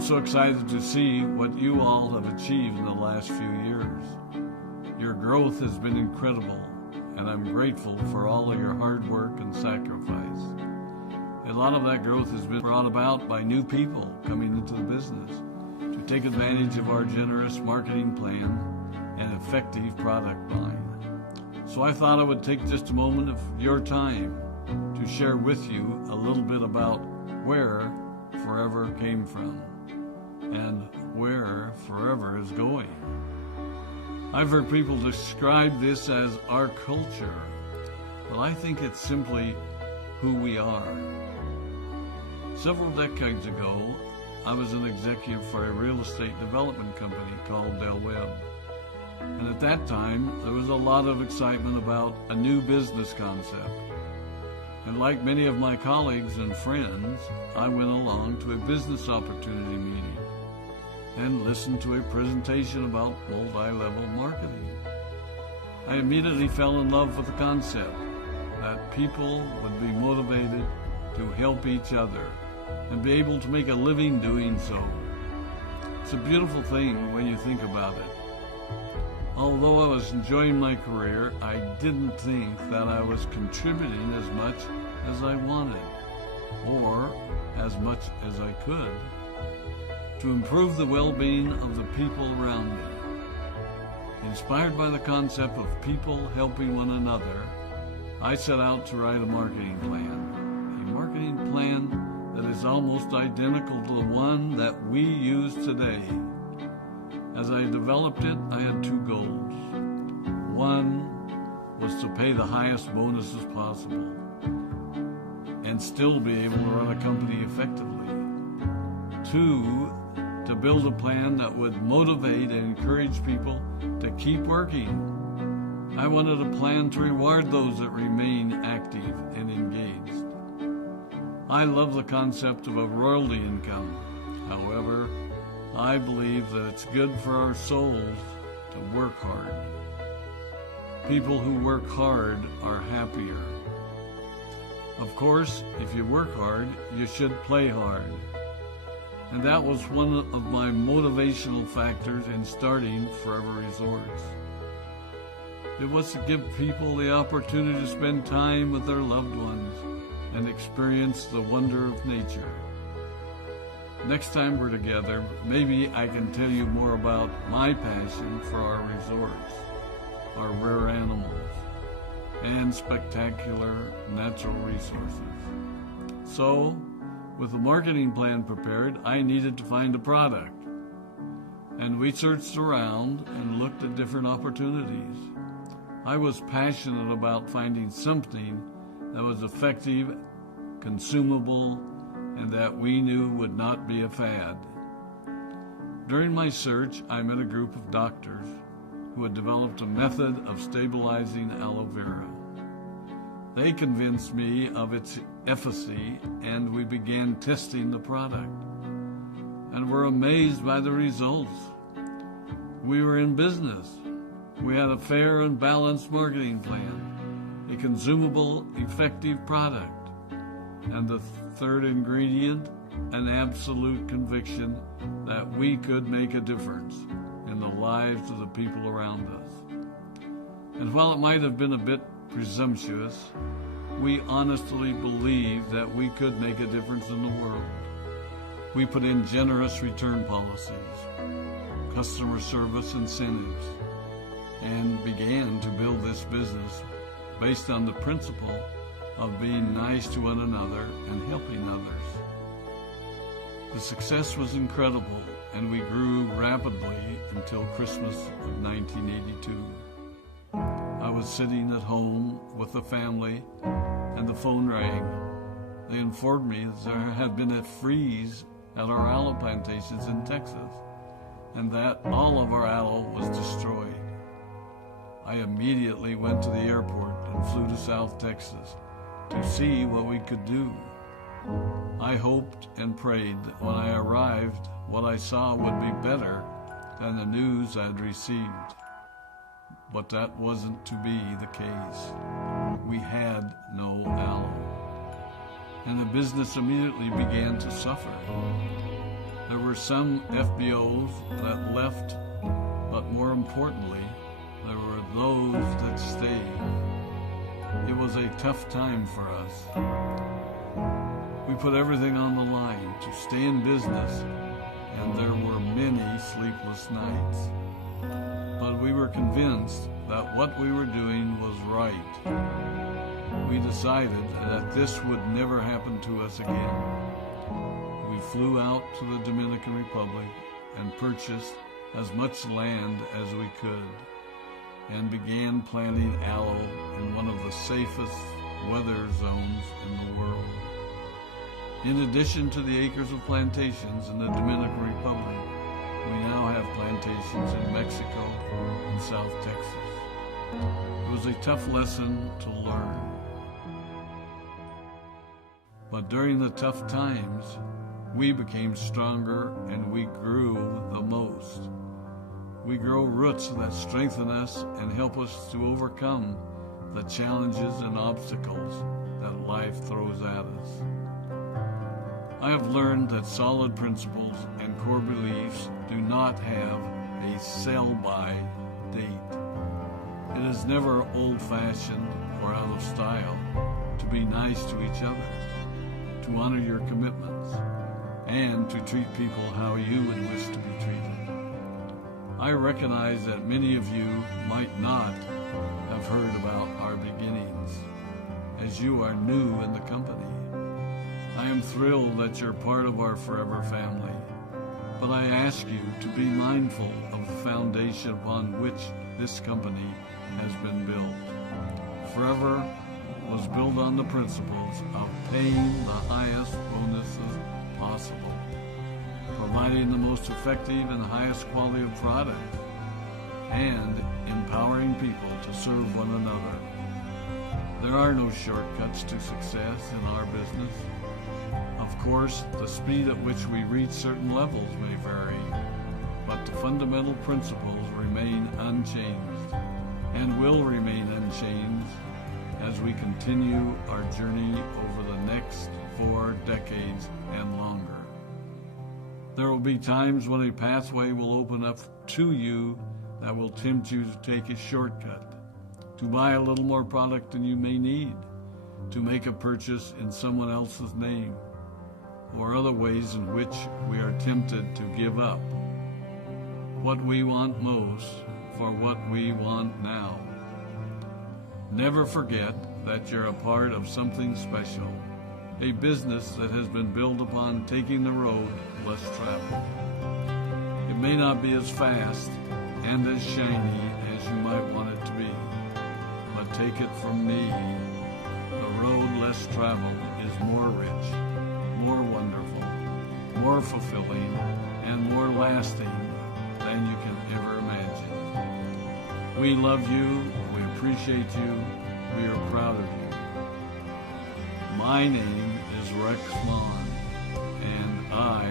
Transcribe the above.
I'm so excited to see what you all have achieved in the last few years. Your growth has been incredible, and I'm grateful for all of your hard work and sacrifice. A lot of that growth has been brought about by new people coming into the business to take advantage of our generous marketing plan and effective product line. So I thought I would take just a moment of your time to share with you a little bit about where Forever came from and where Forever is going. I've heard people describe this as our culture, but I think it's simply who we are. Several decades ago, I was an executive for a real estate development company called Del Webb. And at that time, there was a lot of excitement about a new business concept. And like many of my colleagues and friends, I went along to a business opportunity meeting and listened to a presentation about multi-level marketing. I immediately fell in love with the concept that people would be motivated to help each other and be able to make a living doing so. It's a beautiful thing when you think about it. Although I was enjoying my career, I didn't think that I was contributing as much as I wanted, or as much as I could, to improve the well-being of the people around me. Inspired by the concept of people helping one another, I set out to write a marketing plan that is almost identical to the one that we use today. As I developed it, I had two goals. One was to pay the highest bonuses possible and still be able to run a company effectively. Two, to build a plan that would motivate and encourage people to keep working. I wanted a plan to reward those that remain active and engaged. I love the concept of a royalty income. However, I believe that it's good for our souls to work hard. People who work hard are happier. Of course, if you work hard, you should play hard. And that was one of my motivational factors in starting Forever Resorts. It was to give people the opportunity to spend time with their loved ones and experience the wonder of nature. Next time we're together, maybe I can tell you more about my passion for our resorts, our rare animals, and spectacular natural resources. So, with the marketing plan prepared, I needed to find a product. And we searched around and looked at different opportunities. I was passionate about finding something that was effective, consumable, and that we knew would not be a fad. During my search, I met a group of doctors who had developed a method of stabilizing aloe vera. They convinced me of its efficacy, and we began testing the product, and were amazed by the results. We were in business. We had a fair and balanced marketing plan, a consumable, effective product, and the third ingredient, an absolute conviction that we could make a difference in the lives of the people around us. And while it might have been a bit presumptuous, we honestly believed that we could make a difference in the world. We put in generous return policies, customer service incentives, and began to build this business based on the principle of being nice to one another and helping others. The success was incredible, and we grew rapidly until Christmas of 1982. I was sitting at home with the family, and the phone rang. They informed me that there had been a freeze at our aloe plantations in Texas, and that all of our aloe was destroyed. I immediately went to the airport and flew to South Texas to see what we could do. I hoped and prayed that when I arrived, what I saw would be better than the news I'd received. But that wasn't to be the case. We had no aloe, and the business immediately began to suffer. There were some FBOs that left, but more importantly, there were those that stayed. It was a tough time for us. We put everything on the line to stay in business, and there were many sleepless nights. But we were convinced that what we were doing was right. We decided that this would never happen to us again. We flew out to the Dominican Republic and purchased as much land as we could, and began planting aloe in one of the safest weather zones in the world. In addition to the acres of plantations in the Dominican Republic, we now have plantations in Mexico and South Texas. It was a tough lesson to learn. But during the tough times, we became stronger and we grew the most. We grow roots that strengthen us and help us to overcome the challenges and obstacles that life throws at us. I have learned that solid principles and core beliefs do not have a sell-by date. It is never old-fashioned or out of style to be nice to each other, to honor your commitments, and to treat people how you would wish to be treated. I recognize that many of you might not have heard about our beginnings, as you are new in the company. I am thrilled that you're part of our forever family, but I ask you to be mindful of the foundation upon which this company has been built. Forever was built on the principles of paying the highest bonuses possible, providing the most effective and highest quality of product, and empowering people to serve one another. There are no shortcuts to success in our business. Of course, the speed at which we reach certain levels may vary, but the fundamental principles remain unchanged and will remain unchanged as we continue our journey over the next 4 decades and longer. There will be times when a pathway will open up to you that will tempt you to take a shortcut, to buy a little more product than you may need, to make a purchase in someone else's name, or other ways in which we are tempted to give up what we want most for what we want now. Never forget that you're a part of something special, a business that has been built upon taking the road less traveled. It may not be as fast and as shiny as you might want it to be, but take it from me, the road less traveled is more rich, more wonderful, more fulfilling, and more lasting than you can ever imagine. We love you, we appreciate you, we are proud of you. My name is Rex Vaughn, and I